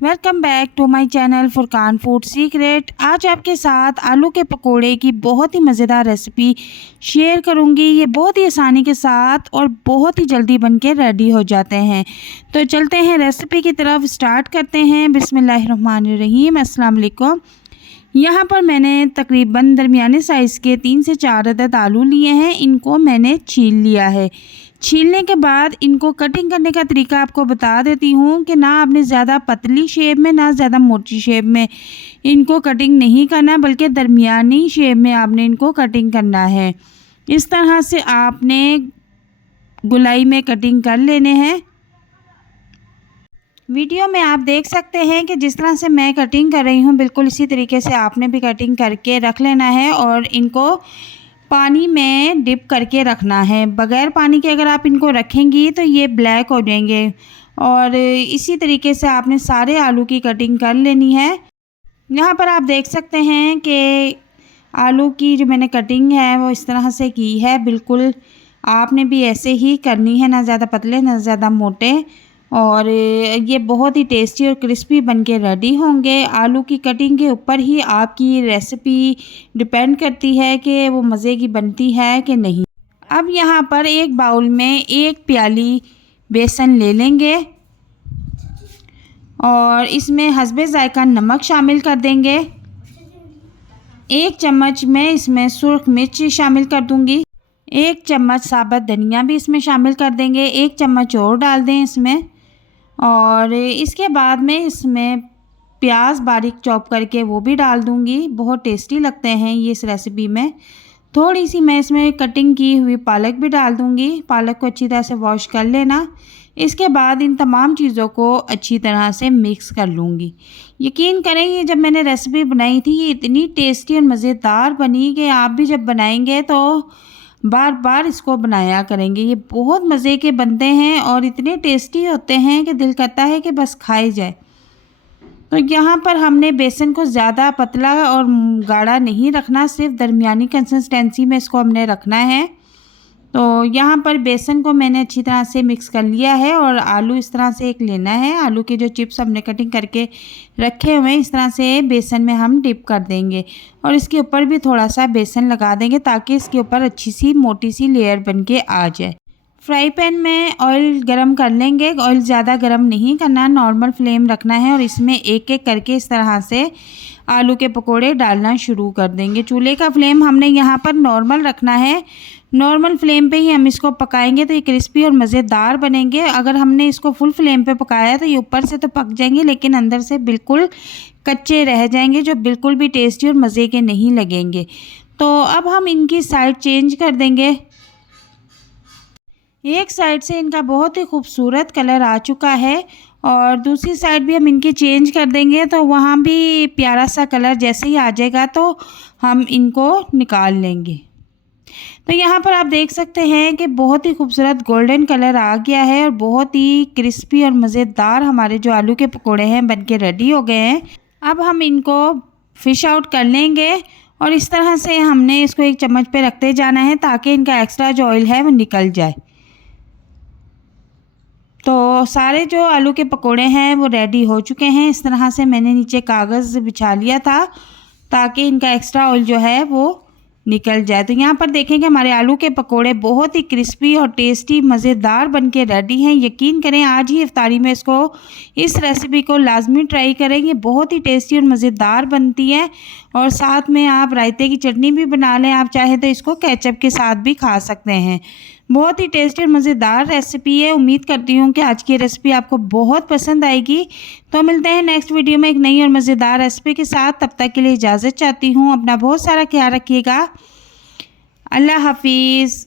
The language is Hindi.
Welcome back to my channel Furqan food secret. आज आपके साथ आलू के पकोड़े की बहुत ही मज़ेदार रेसिपी शेयर करूंगी। ये बहुत ही आसानी के साथ और बहुत ही जल्दी बनके रेडी हो जाते हैं। तो चलते हैं रेसिपी की तरफ, स्टार्ट करते हैं। बिस्मिल्लाहिर्रहमानिर्रहीम। अस्सलाम वालेकुम। यहाँ पर मैंने तकरीबन दरमियाने साइज़ के 3 से 4 अदद आलू लिए हैं। इनको मैंने छील लिया है। छीलने के बाद इनको कटिंग करने का तरीका आपको बता देती हूँ कि ना आपने ज़्यादा पतली शेप में ना ज़्यादा मोटी शेप में इनको कटिंग नहीं करना, बल्कि दरमियानी शेप में आपने इनको कटिंग करना है। इस तरह से आपने गोलाई में कटिंग कर लेने हैं। वीडियो में आप देख सकते हैं कि जिस तरह से मैं कटिंग कर रही हूँ बिल्कुल इसी तरीके से आपने भी कटिंग करके रख लेना है और इनको पानी में डिप करके रखना है। बग़ैर पानी के अगर आप इनको रखेंगी तो ये ब्लैक हो जाएंगे। और इसी तरीके से आपने सारे आलू की कटिंग कर लेनी है। यहाँ पर आप देख सकते हैं कि आलू की जो मैंने कटिंग है वो इस तरह से की है। बिल्कुल आपने भी ऐसे ही करनी है, ना ज़्यादा पतले ना ज़्यादा मोटे। और ये बहुत ही टेस्टी और क्रिस्पी बनके रेडी होंगे। आलू की कटिंग के ऊपर ही आपकी रेसिपी डिपेंड करती है कि वो मज़े की बनती है कि नहीं। अब यहाँ पर एक बाउल में 1 प्याली बेसन ले लेंगे और इसमें हस्बे ज़ायका नमक शामिल कर देंगे। 1 चम्मच मैं इसमें सुर्ख मिर्च शामिल कर दूँगी। 1 चम्मच साबुत धनिया भी इसमें शामिल कर देंगे। 1 चम्मच और डाल दें इसमें। और इसके बाद में इसमें प्याज बारीक चॉप करके वो भी डाल दूंगी। बहुत टेस्टी लगते हैं ये इस रेसिपी में। थोड़ी सी मैं इसमें कटिंग की हुई पालक भी डाल दूंगी। पालक को अच्छी तरह से वॉश कर लेना। इसके बाद इन तमाम चीज़ों को अच्छी तरह से मिक्स कर लूँगी। यकीन करें ये जब मैंने रेसिपी बनाई थी ये इतनी टेस्टी और मज़ेदार बनी कि आप भी जब बनाएंगे तो बार बार इसको बनाया करेंगे। ये बहुत मज़े के बनते हैं और इतने टेस्टी होते हैं कि दिल करता है कि बस खाए जाए। तो यहाँ पर हमने बेसन को ज़्यादा पतला और गाढ़ा नहीं रखना, सिर्फ दरमियानी कंसिस्टेंसी में इसको हमने रखना है। तो यहाँ पर बेसन को मैंने अच्छी तरह से मिक्स कर लिया है और आलू इस तरह से एक लेना है। आलू के जो चिप्स हमने कटिंग करके रखे हुए हैं इस तरह से बेसन में हम डिप कर देंगे और इसके ऊपर भी थोड़ा सा बेसन लगा देंगे ताकि इसके ऊपर अच्छी सी मोटी सी लेयर बन के आ जाए। फ्राई पैन में ऑयल गरम कर लेंगे। ऑयल ज़्यादा गरम नहीं करना, नॉर्मल फ्लेम रखना है और इसमें एक एक करके इस तरह से आलू के पकोड़े डालना शुरू कर देंगे। चूल्हे का फ्लेम हमने यहाँ पर नॉर्मल रखना है। नॉर्मल फ्लेम पे ही हम इसको पकाएंगे तो ये क्रिस्पी और मज़ेदार बनेंगे। अगर हमने इसको फुल फ्लेम पे पकाया तो ये ऊपर से तो पक जाएंगे लेकिन अंदर से बिल्कुल कच्चे रह जाएंगे, जो बिल्कुल भी टेस्टी और मज़े के नहीं लगेंगे। तो अब हम इनकी साइड चेंज कर देंगे। एक साइड से इनका बहुत ही खूबसूरत कलर आ चुका है और दूसरी साइड भी हम इनकी चेंज कर देंगे तो वहाँ भी प्यारा सा कलर जैसे ही आ जाएगा तो हम इनको निकाल लेंगे। तो यहाँ पर आप देख सकते हैं कि बहुत ही खूबसूरत गोल्डन कलर आ गया है और बहुत ही क्रिस्पी और मज़ेदार हमारे जो आलू के पकोड़े हैं बनके रेडी हो गए हैं। अब हम इनको फ़िश आउट कर लेंगे और इस तरह से हमने इसको एक चम्मच पे रखते जाना है ताकि इनका एक्स्ट्रा जो ऑयल है वो निकल जाए। तो सारे जो आलू के पकोड़े हैं वो रेडी हो चुके हैं। इस तरह से मैंने नीचे कागज़ बिछा लिया था ताकि इनका एक्स्ट्रा ऑयल जो है वो निकल जाए। तो यहाँ पर देखें कि हमारे आलू के पकोड़े बहुत ही क्रिस्पी और टेस्टी मज़ेदार बनके रेडी हैं। यकीन करें आज ही इफ्तारी में इस रेसिपी को लाजमी ट्राई करें। ये बहुत ही टेस्टी और मज़ेदार बनती है और साथ में आप रायते की चटनी भी बना लें। आप चाहे तो इसको केचप के साथ भी खा सकते हैं। बहुत ही टेस्टी और मज़ेदार रेसिपी है। उम्मीद करती हूँ कि आज की रेसिपी आपको बहुत पसंद आएगी। तो मिलते हैं नेक्स्ट वीडियो में एक नई और मज़ेदार रेसिपी के साथ। तब तक के लिए इजाज़त चाहती हूँ। अपना बहुत सारा ख्याल रखिएगा। अल्लाह हाफिज़।